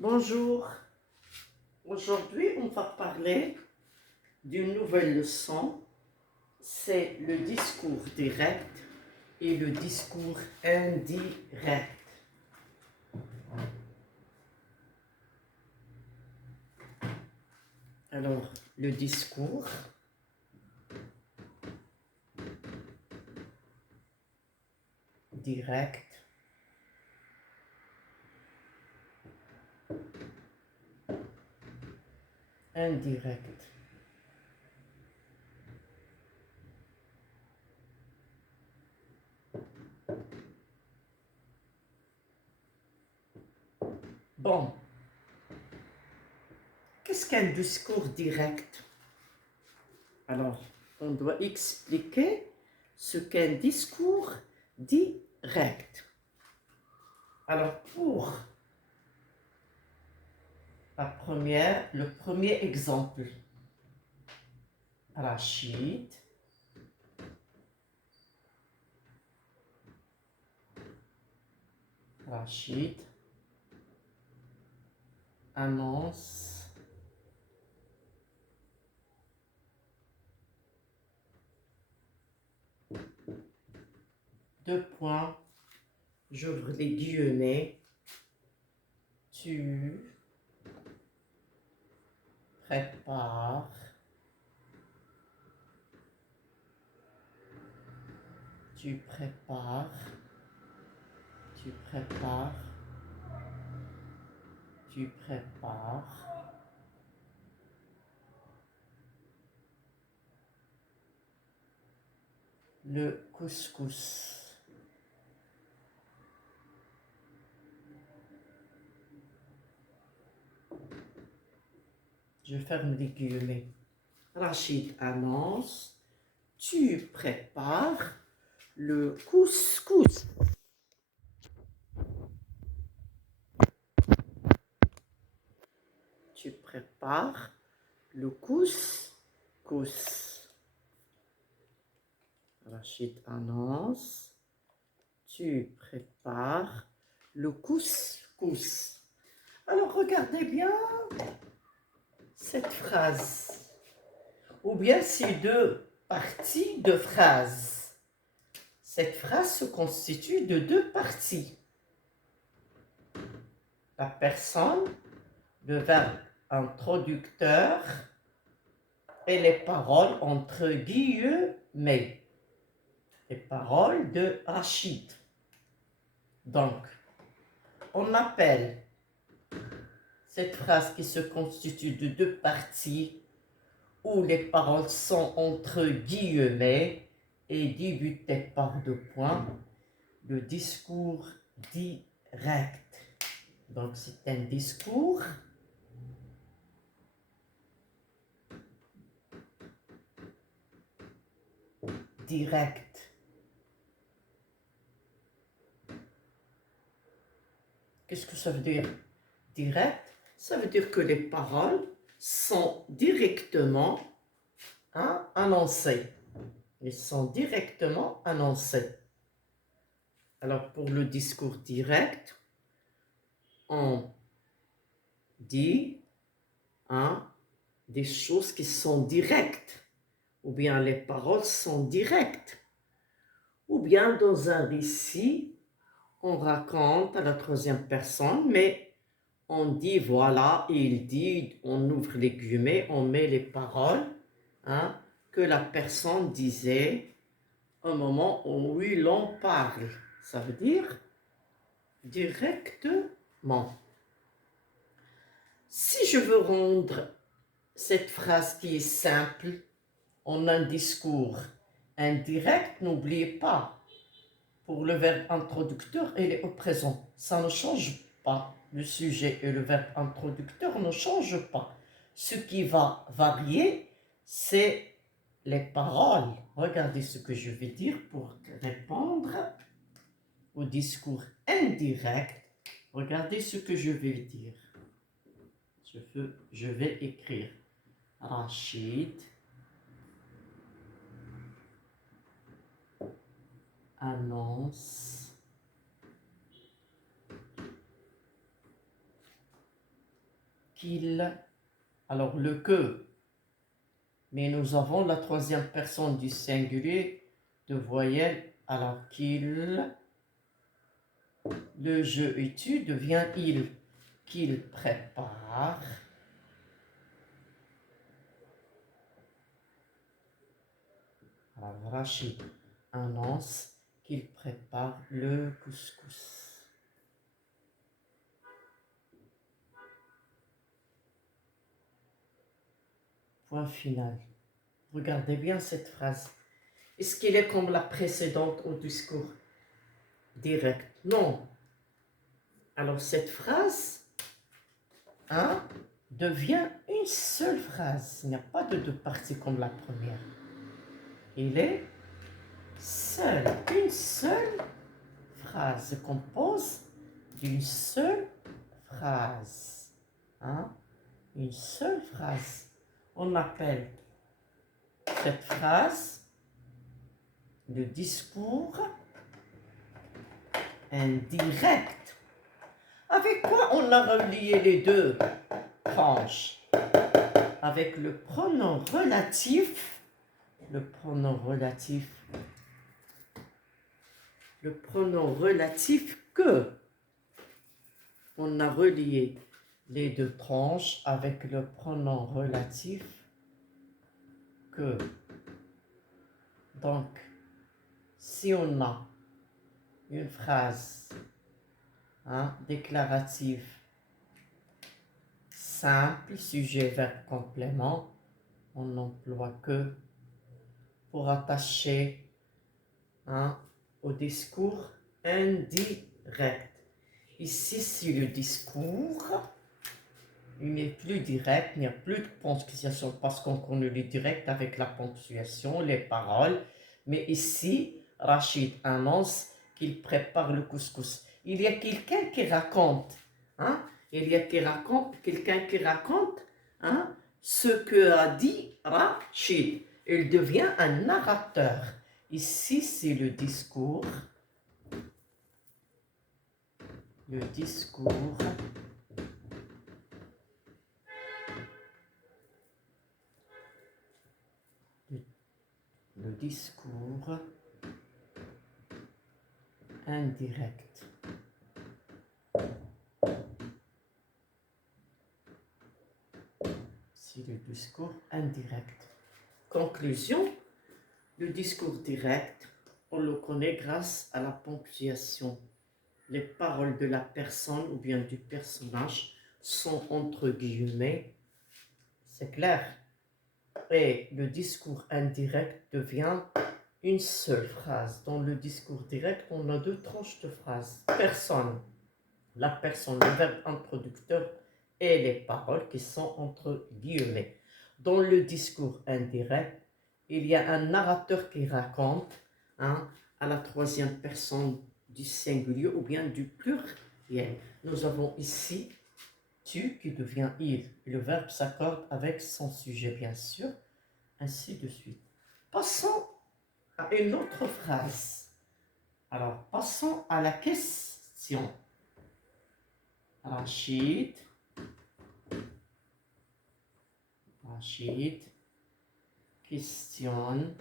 Bonjour, aujourd'hui on va parler d'une nouvelle leçon, c'est le discours direct et le discours indirect. Alors, le discours direct indirect. Bon, qu'est-ce qu'un discours direct? Alors, on doit expliquer ce qu'un discours direct. Alors, pour le premier exemple, Rachid annonce deux points, j'ouvre les guillemets, tu prépares tu prépares le couscous. Je ferme les guillemets. Rachid annonce, tu prépares le couscous. Tu prépares le couscous. Rachid annonce, tu prépares le couscous. Alors regardez bien cette phrase, ou bien ces deux parties de phrase. Cette phrase se constitue de deux parties. La personne, le verbe introducteur et les paroles entre guillemets. Les paroles de Rachid. Donc, on appelle cette phrase qui se constitue de deux parties où les paroles sont entre guillemets et débutées par deux points, le discours direct. Donc, c'est un discours direct. Qu'est-ce que ça veut dire? Direct, ça veut dire que les paroles sont directement annoncées. Elles sont directement annoncées. Alors, pour le discours direct, on dit des choses qui sont directes, ou bien les paroles sont directes, ou bien dans un récit, on raconte à la troisième personne, mais on dit voilà, il dit, on ouvre les guillemets, on met les paroles que la personne disait au moment où il en parle. Ça veut dire directement. Si je veux rendre cette phrase qui est simple en un discours indirect, n'oubliez pas, pour le verbe introducteur, il est au présent. Ça ne change pas. Le sujet et le verbe introducteur ne changent pas. Ce qui va varier, c'est les paroles. Regardez ce que je vais dire pour répondre au discours indirect. Regardez ce que je vais dire. Je vais écrire Rachid annonce qu'il. Alors le que. Mais nous avons la troisième personne du singulier de voyelle. Alors qu'il. Le je et tu devient il. Qu'il prépare. Alors Rachid annonce qu'il prépare le couscous. Point final. Regardez bien cette phrase. Est-ce qu'il est comme la précédente au discours direct? Non. Alors cette phrase devient une seule phrase. Il n'y a pas de deux parties comme la première. Il est seul. Une seule phrase se compose d'une seule phrase. Une seule phrase. On appelle cette phrase le discours indirect. Avec quoi on a relié les deux tranches? Avec le pronom relatif. Le pronom relatif que. On a relié les deux tranches avec le pronom relatif que. Donc, si on a une phrase déclarative simple, sujet, verbe, complément, on n'emploie que pour attacher au discours indirect. Ici, c'est le discours, il n'est plus direct, il n'y a plus de ponctuation parce qu'on connaît le direct avec la ponctuation, les paroles. Mais ici, Rachid annonce qu'il prépare le couscous. Il y a quelqu'un qui raconte, quelqu'un qui raconte ce que a dit Rachid. Il devient un narrateur. Ici, c'est le discours. Le discours indirect. C'est le discours indirect. Conclusion, le discours direct, on le connaît grâce à la ponctuation. Les paroles de la personne ou bien du personnage sont entre guillemets, c'est clair. Et le discours indirect devient une seule phrase. Dans le discours direct, on a deux tranches de phrases. Personne, la personne, le verbe introducteur et les paroles qui sont entre guillemets. Dans le discours indirect, il y a un narrateur qui raconte à la troisième personne du singulier ou bien du pluriel. Nous avons ici tu qui devient il. Le verbe s'accorde avec son sujet, bien sûr, ainsi de suite. Passons à une autre phrase. Alors, passons à la question. Rachid questionne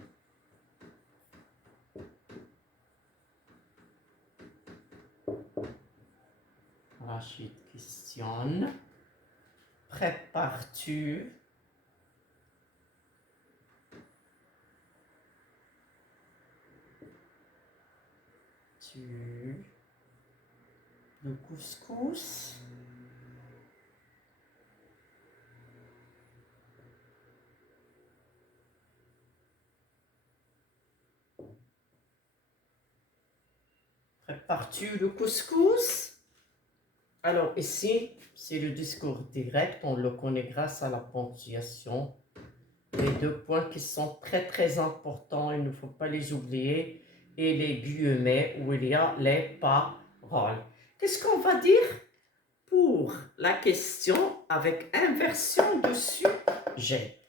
prépares-tu le couscous? Prépares-tu le couscous? Alors ici, c'est le discours direct, on le connaît grâce à la ponctuation. Les deux points qui sont très très importants, il ne faut pas les oublier, et les guillemets où il y a les paroles. Qu'est-ce qu'on va dire pour la question avec inversion de sujet?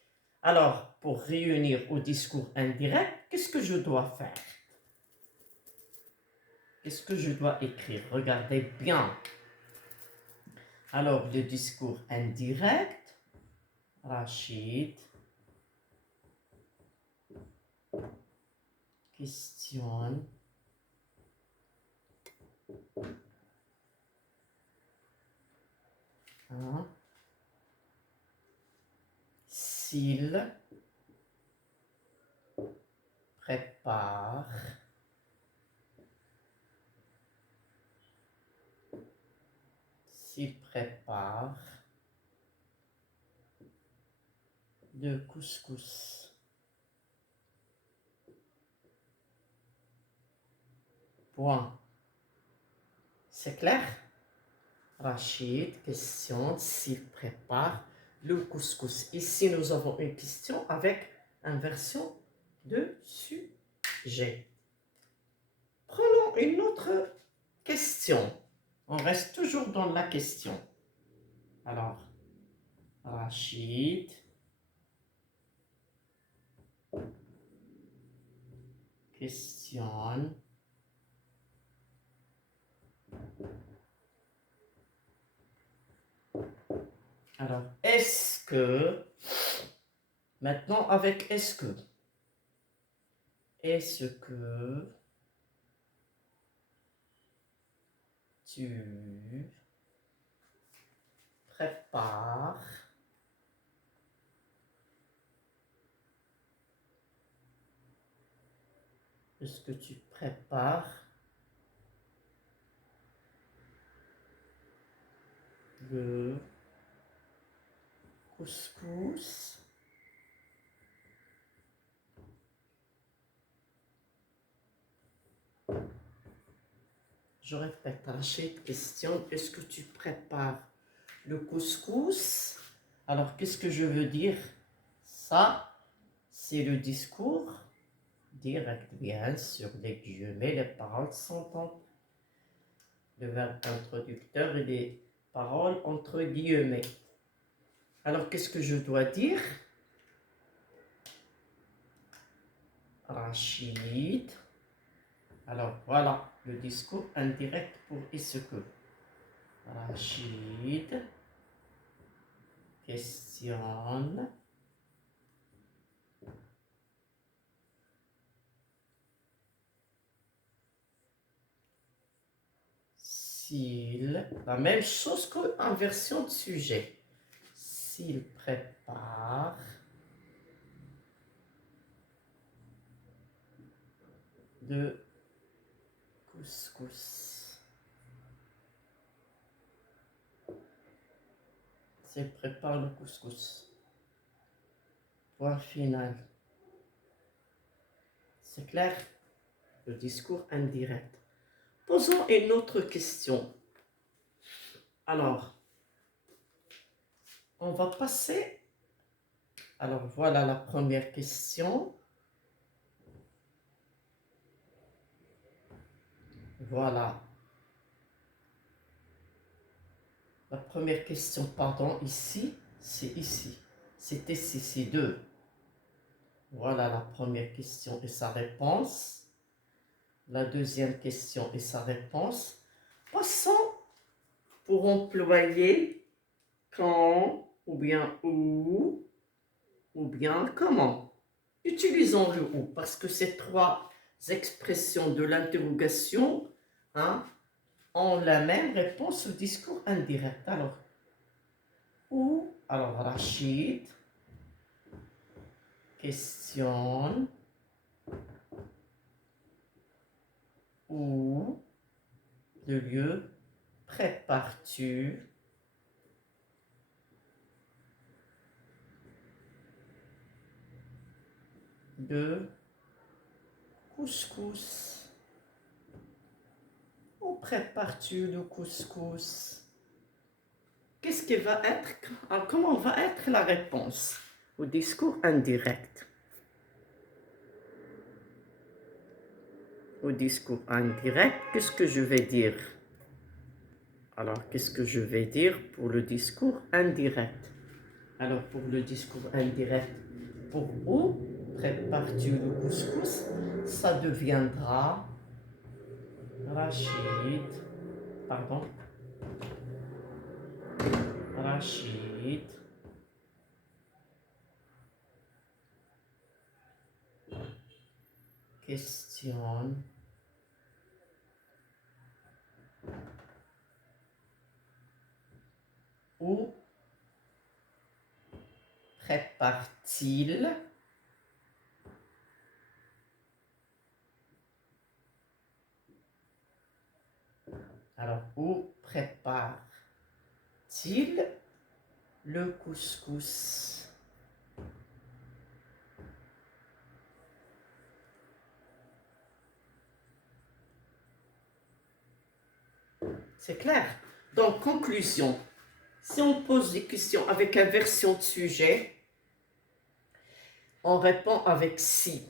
Alors, pour réunir au discours indirect, qu'est-ce que je dois faire? Qu'est-ce que je dois écrire? Regardez bien. Alors, le discours indirect, Rachid questionne hein, s'il prépare de couscous. Point. C'est clair? Rachid questionne s'il prépare le couscous. Ici, nous avons une question avec inversion de sujet. Prenons une autre question. On reste toujours dans la question. Alors, Rachid questionne alors, est-ce que maintenant avec est-ce que tu prépares le couscous je répète, Rachid question, est-ce que tu prépares le couscous? Alors, qu'est-ce que je veux dire? Ça, c'est le discours direct, bien sûr, les guillemets, les paroles sont entre le verbe introducteur et les paroles entre guillemets. Alors, qu'est-ce que je dois dire? Rachid. Alors, voilà le discours indirect pour est-ce que. Rachid questionne s'il, la même chose qu'en version de sujet, s'il prépare de couscous. S'il prépare le couscous. Point final. C'est clair? Le discours indirect. Posons une autre question. Alors, on va passer. Alors, voilà la première question. Voilà. La première question, pardon, ici, c'est ici. C'était ici, c'est 2. Voilà la première question et sa réponse. La deuxième question et sa réponse. Passons pour employer quand, ou bien où, ou bien comment. Utilisons le où, parce que ces trois expressions de l'interrogation ont la même réponse au discours indirect. Alors, où? Alors, Rachid questionne où le lieu prépares-tu de couscous? Où prépares-tu le couscous? Qu'est-ce qui va être, comment va être la réponse au discours indirect? Au discours indirect, qu'est-ce que je vais dire? Alors, qu'est-ce que je vais dire pour le discours indirect? Alors, pour le discours indirect, pour où prépares-tu le couscous? Ça deviendra Rachid, pardon. Rachid questionne ou prépare-t-il alors où prépare-t-il le couscous? C'est clair. Donc, conclusion. Si on pose des questions avec inversion de sujet, on répond avec si.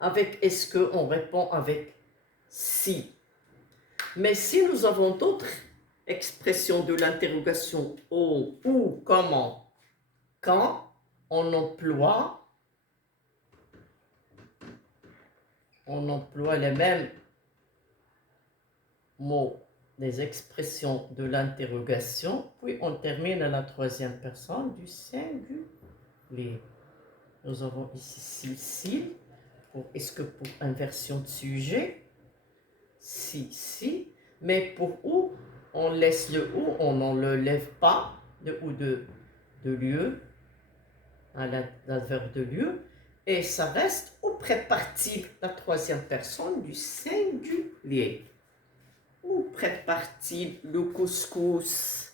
Avec est-ce que, on répond avec si. Mais si nous avons d'autres expressions de l'interrogation où, comment, quand, on emploie les mêmes mots, des expressions de l'interrogation, puis on termine à la troisième personne du singulier. Nous avons ici si, est-ce que pour inversion de sujet, si, mais pour où, on laisse le ou, on n'en le lève pas, le ou de lieu, à l'adverbe de lieu, et ça reste ou prépare-t-il, la troisième personne du singulier. Où prépare-t-il le couscous?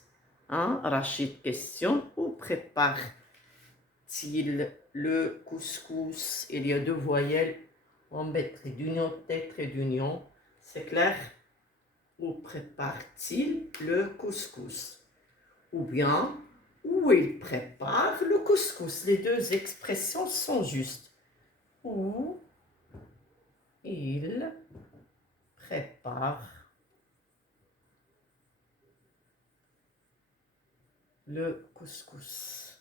Hein? Rachid question, où prépare-t-il le couscous? Il y a deux voyelles, on met trait d'union, trait d'union, c'est clair? Où prépare-t-il le couscous? Ou bien, où il prépare le couscous? Les deux expressions sont justes. Où il prépare le couscous.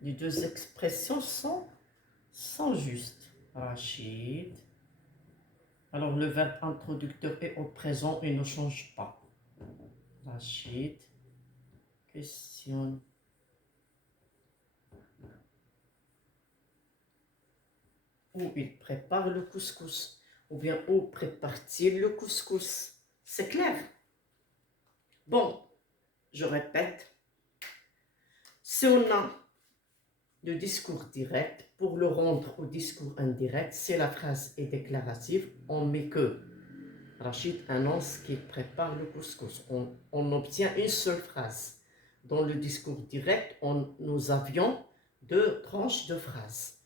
Les deux expressions sont justes. Rachid. Alors le verbe introducteur est au présent et ne change pas. Rachid questionne. Où il prépare le couscous. Ou bien où prépare-t-il le couscous? C'est clair? Bon, je répète. Si on a le discours direct, pour le rendre au discours indirect, si la phrase est déclarative, on met que Rachid annonce qu'il prépare le couscous. On obtient une seule phrase. Dans le discours direct, nous avions deux tranches de phrases.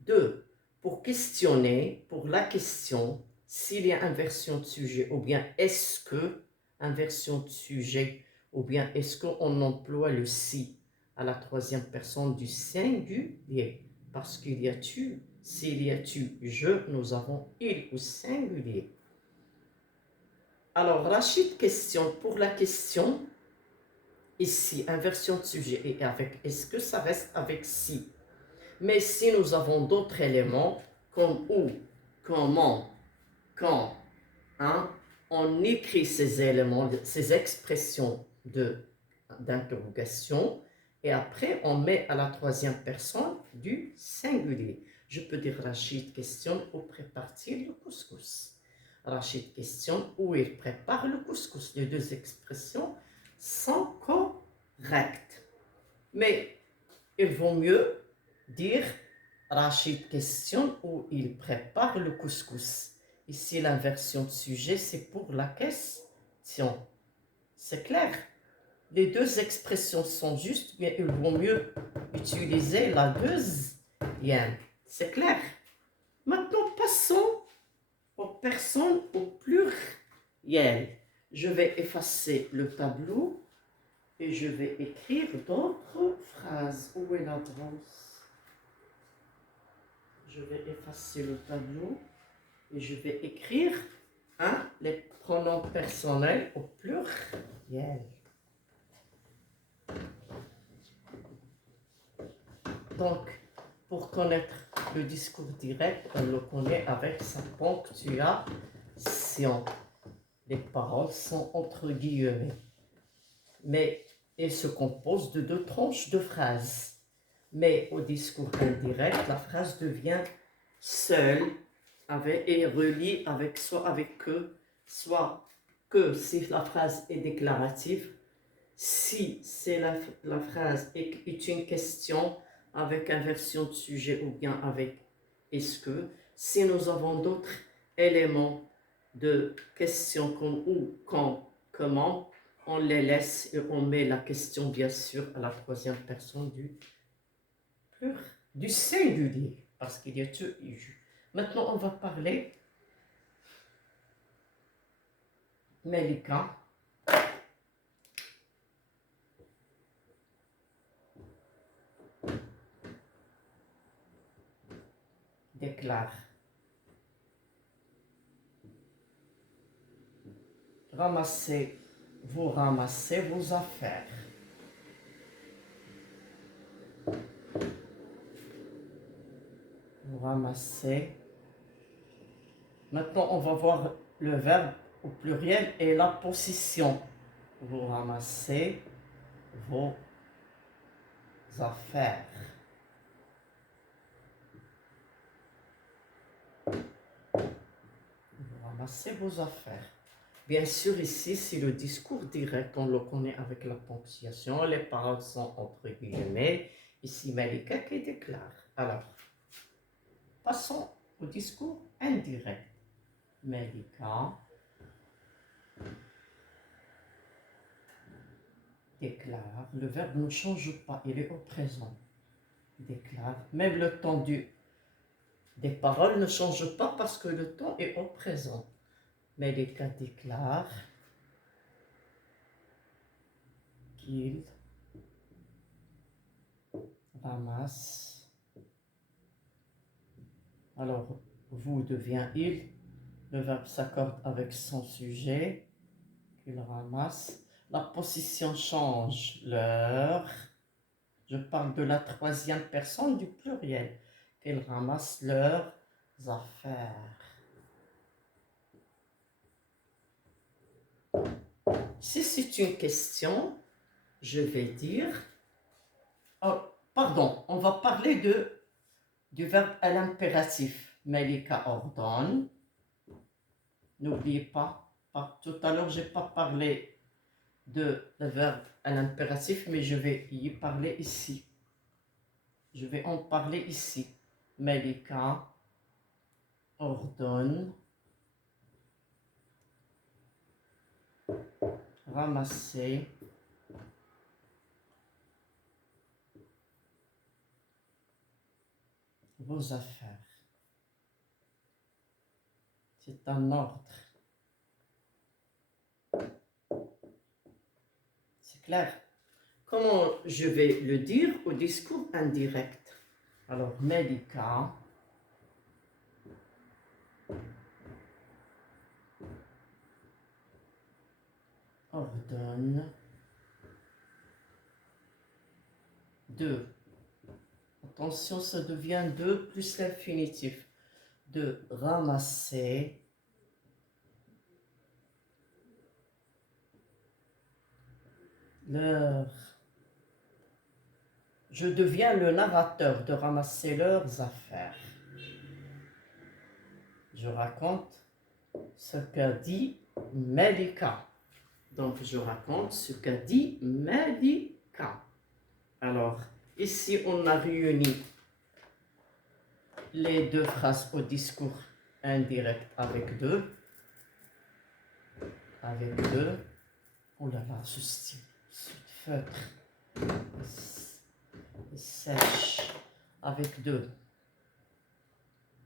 Deux, pour questionner, pour la question, s'il y a inversion de sujet, ou bien est-ce que, inversion de sujet, ou bien est-ce qu'on emploie le si à la troisième personne du singulier, parce qu'il y a tu, s'il y a tu, je, nous avons il au singulier. Alors, Rachid questionne pour la question, ici, inversion de sujet et avec, est-ce que ça reste avec si? Mais si nous avons d'autres éléments, comme où, comment, quand, hein, on écrit ces éléments, ces expressions d'interrogation, et après on met à la troisième personne du singulier. Je peux dire Rachid questionne où prépare-t-il le couscous? Rachid questionne où il prépare le couscous. Les deux expressions sont correctes. Mais il vaut mieux dire Rachid questionne où il prépare le couscous. Ici, l'inversion de sujet, c'est pour la question. C'est clair? Les deux expressions sont justes, mais il vaut mieux utiliser la deuxième. C'est clair? Maintenant, passons aux personnes au pluriel. Je vais effacer le tableau et je vais écrire d'autres phrases. Où est l'adresse? Je vais effacer le tableau et je vais écrire les pronoms personnels au pluriel. Donc, pour connaître le discours direct, on le connaît avec sa ponctuation. les paroles sont entre guillemets. Mais elles se composent de deux tranches de phrases. Mais au discours indirect, la phrase devient seule et relie avec soit avec que, soit que si la phrase est déclarative, si c'est la phrase est une question avec inversion de sujet ou bien avec est-ce que, si nous avons d'autres éléments de question comme où, quand, comment, on les laisse et on met la question bien sûr à la troisième personne du singulier parce qu'il y a tu et je. Maintenant on va parler Melika. Déclare. Vous ramassez vos affaires. Vous ramassez. Maintenant, on va voir le verbe au pluriel et la position. Vous ramassez vos affaires. Vous ramassez vos affaires. Bien sûr, ici, c'est le discours direct, on le connaît avec la ponctuation, les paroles sont entre guillemets. Ici, Malika qui déclare. Alors, passons au discours indirect. Malika déclare. Le verbe ne change pas, il est au présent. Déclare. Même le temps des paroles ne change pas parce que le temps est au présent. Malika déclare qu'il ramasse. Alors, vous devient il. Le verbe s'accorde avec son sujet. Qu'il ramasse. La position change. Leur. Je parle de la troisième personne du pluriel. Qu'ils ramassent leurs affaires. Si c'est une question, je vais dire... Oh, pardon, on va parler du verbe à l'impératif. Malika ordonne. N'oubliez pas, tout à l'heure, je n'ai pas parlé de le verbe à l'impératif, mais je vais y parler ici. Je vais en parler ici. Malika ordonne. Ramasser. Vos affaires. C'est un ordre. C'est clair. Comment je vais le dire au discours indirect? Alors, Malika ordonne de. Attention, ça devient de plus l'infinitif. De ramasser leur. Je deviens le narrateur de ramasser leurs affaires. Je raconte ce qu'a dit Malika. Donc, je raconte ce qu'a dit Malika. Alors, ici, on a réuni les deux phrases au discours indirect avec deux. Avec deux. Oh là là, ce style, ce feutre. Sèche. Avec deux.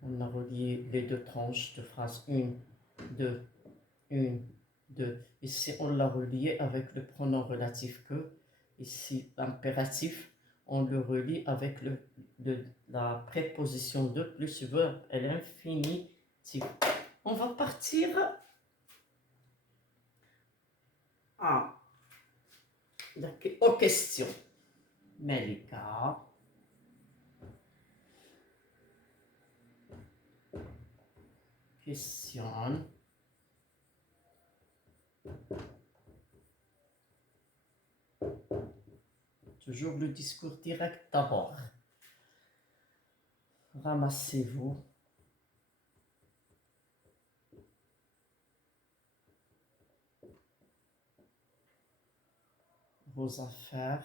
On a relié les deux tranches de phrases. Une, deux, une, deux. Ici, on l'a relié avec le pronom relatif que. Ici, l'impératif, on le relie avec la préposition de plus verbe et l'infinitif. On va partir aux questions. Malika. Questionne. Toujours le discours direct d'abord. Ramassez-vous. Vos affaires.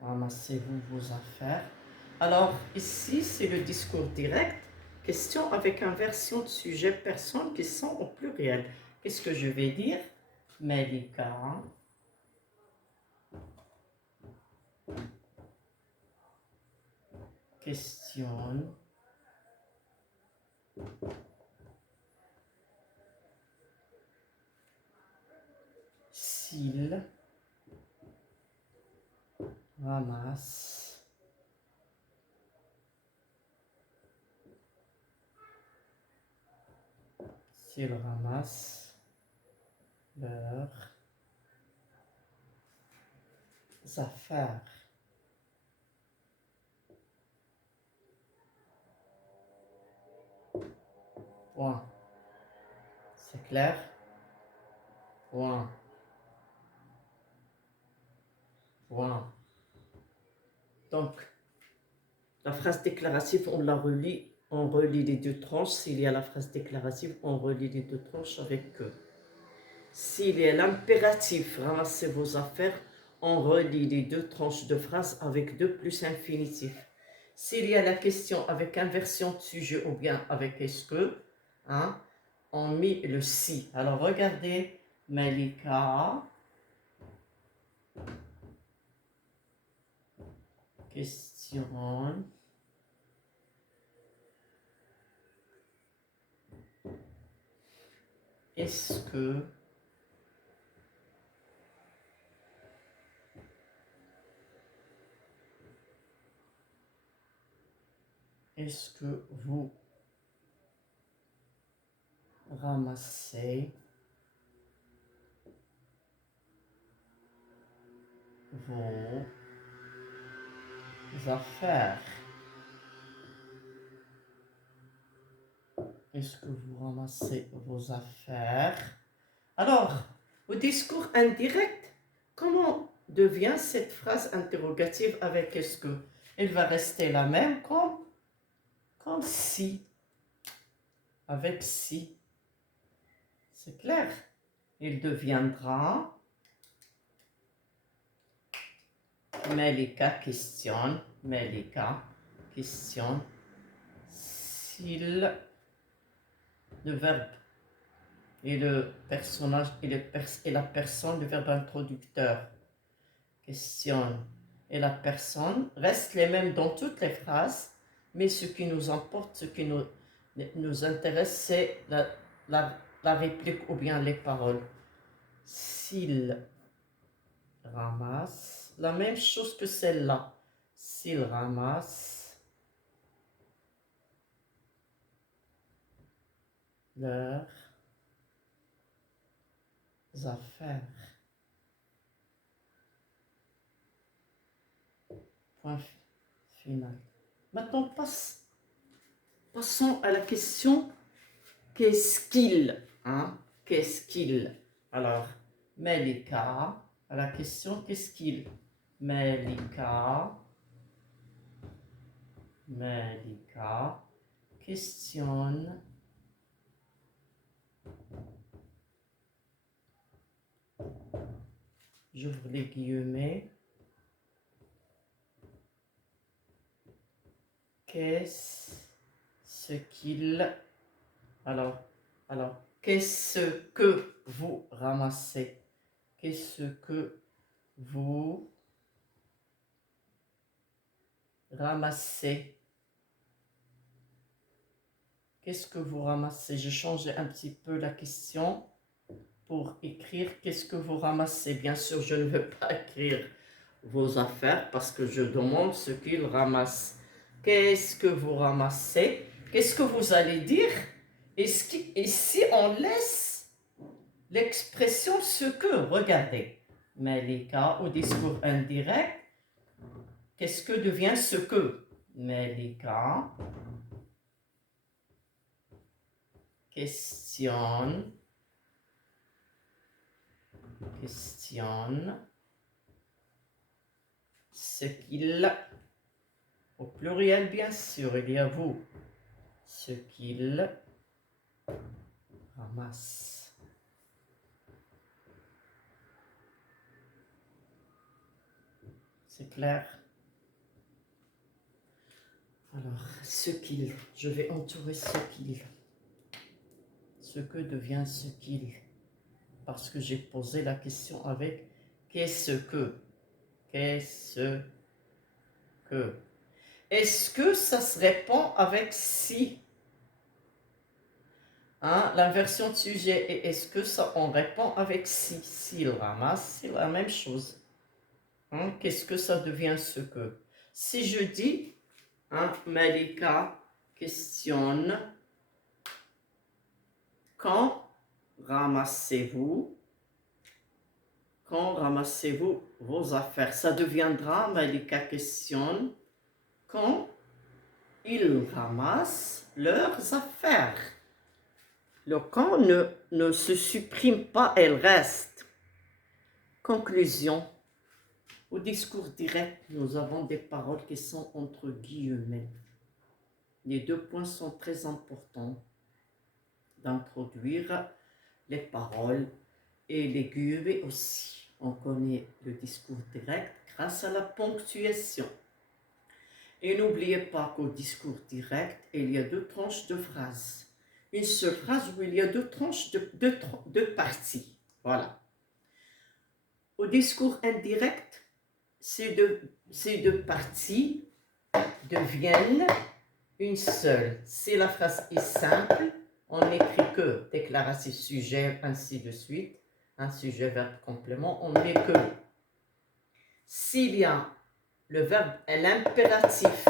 Ramassez-vous vos affaires. Alors, ici, c'est le discours direct. Question avec inversion de sujet, personnes qui sont au pluriel. Qu'est-ce que je vais dire? Melika questionne s'il ramasse leurs affaires. Point. C'est clair? Point. Point. Donc, la phrase déclarative, on la relie, on relie les deux tranches. S'il y a la phrase déclarative, on relie les deux tranches avec eux. S'il y a l'impératif, ramassez vos affaires, on relie les deux tranches de phrase avec 2 plus infinitif. S'il y a la question avec inversion de sujet ou bien avec est-ce que, hein, on met le si. Alors regardez, Malika questionne est-ce que vous ramassez vos affaires? Est-ce que vous ramassez vos affaires? Alors, au discours indirect, comment devient cette phrase interrogative avec est-ce que? Elle va rester la même comme si, avec si. C'est clair? Il deviendra Melika questionne s'il le verbe et le personnage et la personne, le verbe introducteur questionne et la personne restent les mêmes dans toutes les phrases, mais ce qui nous importe, ce qui nous intéresse, c'est la réplique ou bien les paroles. S'il ramasse, la même chose que celle-là, s'il ramasse leurs affaires. Point final. Maintenant, passons à la question qu'est-ce qu'il, hein? Qu'est-ce qu'il? Alors, Melika, à la question qu'est-ce qu'il? Melika questionne j'ouvre les guillemets. Qu'est-ce qu'il... Alors, qu'est-ce que vous ramassez? Qu'est-ce que vous ramassez? Qu'est-ce que vous ramassez? J'ai changé un petit peu la question pour écrire qu'est-ce que vous ramassez. Bien sûr, je ne veux pas écrire vos affaires parce que je demande ce qu'ils ramassent. Qu'est-ce que vous ramassez? Qu'est-ce que vous allez dire? Et si on laisse l'expression ce que, regardez, Malika au discours indirect, qu'est-ce que devient ce que? Melika questionne ce qu'il, au pluriel bien sûr, il y a vous, ce qu'il ramasse. C'est clair? Alors, ce qu'il, je vais entourer ce qu'il. Ce que devient ce qu'il. Parce que j'ai posé la question avec qu'est-ce que? Qu'est-ce que? Est-ce que ça se répond avec si? Hein? L'inversion de sujet, et est-ce que ça on répond avec si? S'il ramasse, c'est la même chose. Hein? Qu'est-ce que ça devient ce que? Si je dis, hein, Malika questionne, quand ramassez-vous vos affaires? Ça deviendra, Malika questionne, quand ils ramassent leurs affaires. Le quand ne se supprime pas, elle reste. Conclusion. Au discours direct, nous avons des paroles qui sont entre guillemets. Les 2 points sont très importants d'introduire les paroles et les guillemets aussi. On connaît le discours direct grâce à la ponctuation. Et n'oubliez pas qu'au discours direct, il y a 2 tranches de phrases. Une seule phrase où il y a 2 tranches de parties. Voilà. Au discours indirect, ces deux parties deviennent une seule. Si la phrase est simple, on n'écrit que déclaratif, sujet, ainsi de suite. Un sujet, verbe, complément, on met que. S'il y a le verbe et l'impératif,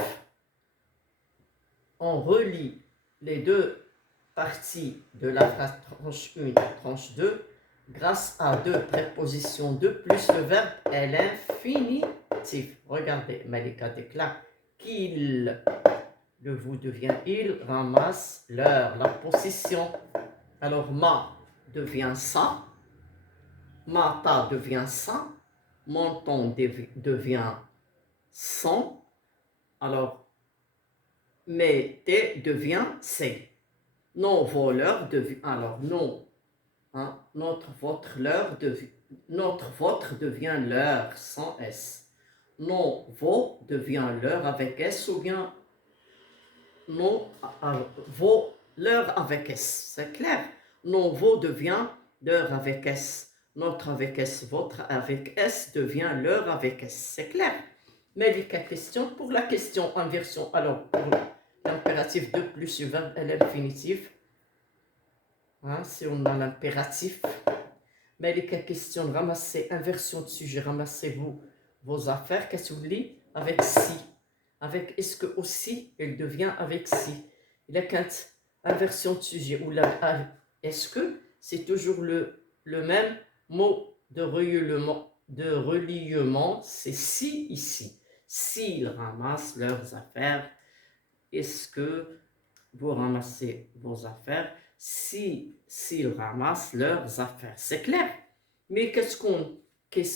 on relie les 2 parties de la phrase tranche 1 et tranche 2 grâce à 2 prépositions de plus le verbe et l'infinitif. Regardez, Malika déclare qu'il, le vous devient il, ramasse leur, la possession. Alors ma devient ça, ma ta devient ça, mon ton devient son, alors mais tes devient c'est. Nos voleurs devient, alors non, hein, notre, votre devient leur sans S. Non, vos devient leur avec S ou bien non, vos, leur avec S. C'est clair? Non, vos devient leur avec S. Notre avec S, votre avec S devient leur avec S. C'est clair? Mais les 4 questions pour la question inversion. Alors, pour l'impératif de plus le verbe et l'infinitif. Hein, si on a l'impératif. Mais les 4 questions, ramassez, inversion de sujet, ramassez-vous vos affaires. Qu'est-ce que vous dites? Avec si. Avec est-ce que aussi, elle devient avec si. Il y a 4 inversion de sujet. Ou la est-ce que, c'est toujours le même mot de reliement, c'est si ici. S'ils ramassent leurs affaires, est-ce que vous ramassez vos affaires? S'ils ramassent leurs affaires. C'est clair? Mais qu'est-ce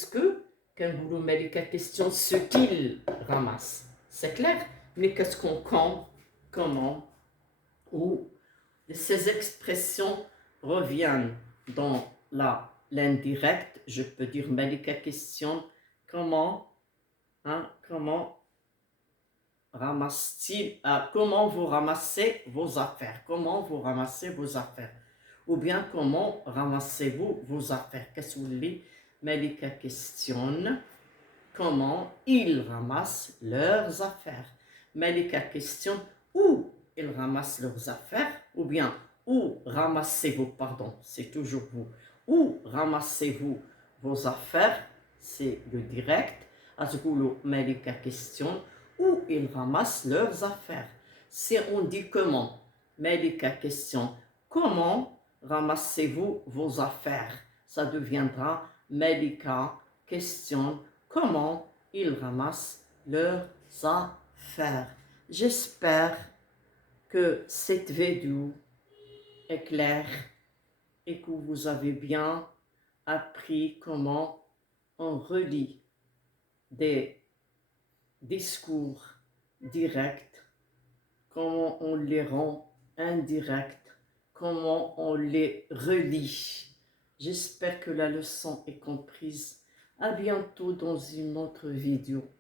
que, quand vous nous mettez la question, ce qu'ils ramassent? C'est clair? Mais qu'est-ce quand, comment, où? Ces expressions reviennent dans l'indirect. Je peux dire, Malika question, comment, hein, comment ramasse-t-il, comment vous ramassez vos affaires? Comment vous ramassez vos affaires? Ou bien, comment ramassez-vous vos affaires? Qu'est-ce que vous voulez? Malika questionne comment ils ramassent leurs affaires. Malika questionne où ils ramassent leurs affaires, ou bien où ramassez-vous, pardon, c'est toujours vous, où ramassez-vous vos affaires, c'est le direct. Azgulu Malika questionne où ils ramassent leurs affaires. Si on dit comment, Malika question, comment ramassez-vous vos affaires? Ça deviendra Malika questionne comment ils ramassent leurs affaires. J'espère que cette vidéo est claire et que vous avez bien appris comment on relie des discours directs, comment on les rend indirects, comment on les relie. J'espère que la leçon est comprise. À bientôt dans une autre vidéo.